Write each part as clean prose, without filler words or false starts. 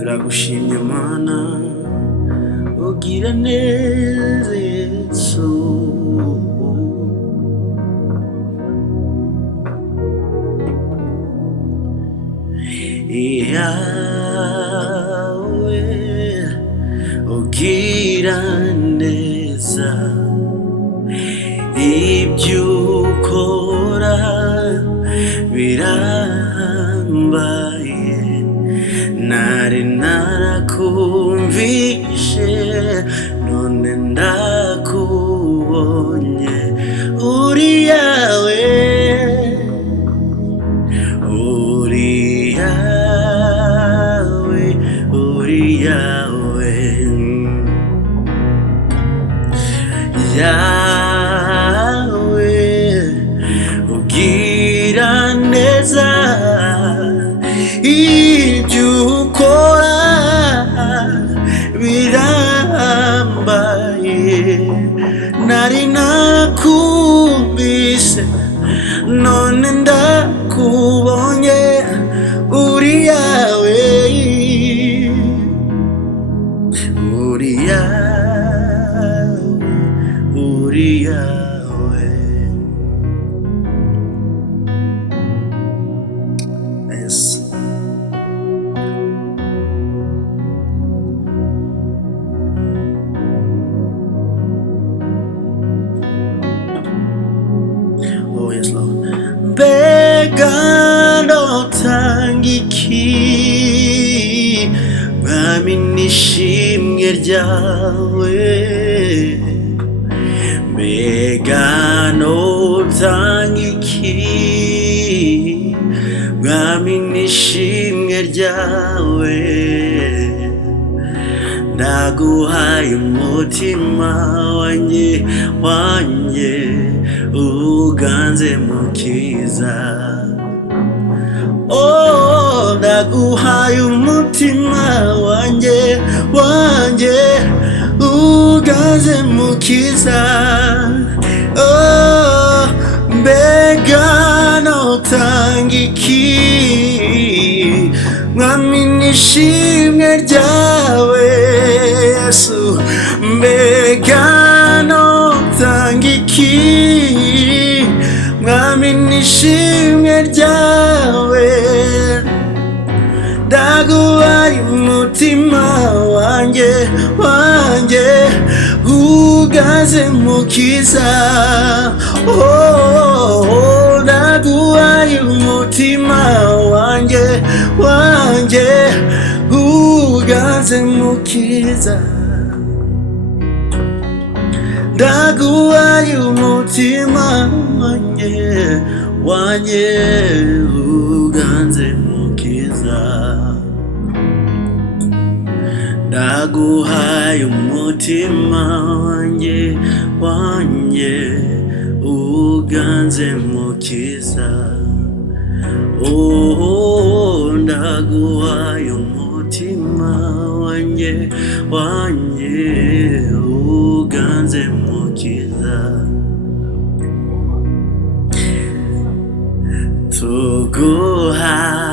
turagushimye Mana ugira neza Yesu. Yawe ugira neza, ibyo ukora birambaye, nari narakumvishe none ndakubonye. Uri yawe, uri yawe, uri yawe, yawe ugira neza, ibyo ukora birambaye, nari nakumvise none ndakubonye. Uri yawe, uri yawe, uri yawe. Yes. Oh yes Lord. Mbega notanga iki mwami n'ishimwe ryawe, mbega notanga iki mwami n'ishimwe ryawe, ndaguhaye umutima wanjye uganze mukiza. Oh, ndaguhaye umutima wanjye uganze mukiza. Oh, mbega notanga iki mwami n'ishimwe ryawe Yesu, mbega notanga iki mwami n'ishimwe ryawe, ndaguhaye umutima wanjye ugaze mukiza. Oh, ndaguhaye umutima wanjye ugaze mukiza, ndaguhaye umutima wanjye uganze mukiza, ndaguhaye umutima wanjye uganze mukiza. Oh, ndaguhaye umutima wanjye uganze mukiza.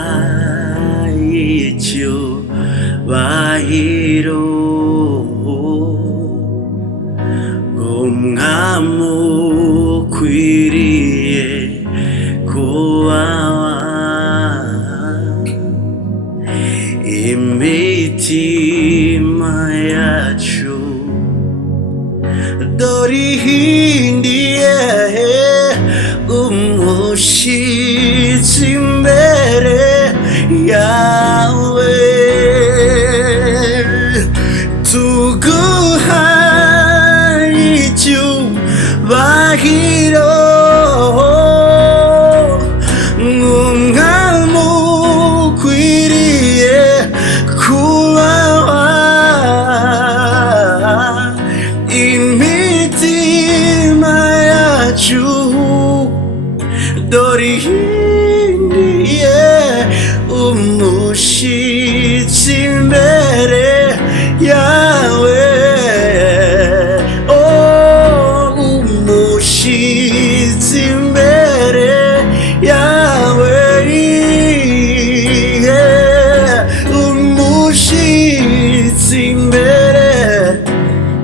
Tuguhaye icyubahiro umwami ukwiriye kubahwa, imitima yacu dore ihindiye umushyitsi imbere yawe. Tuguhaye icyubahiro umwami ukwiriye kubahwa, imitima yacu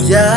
bya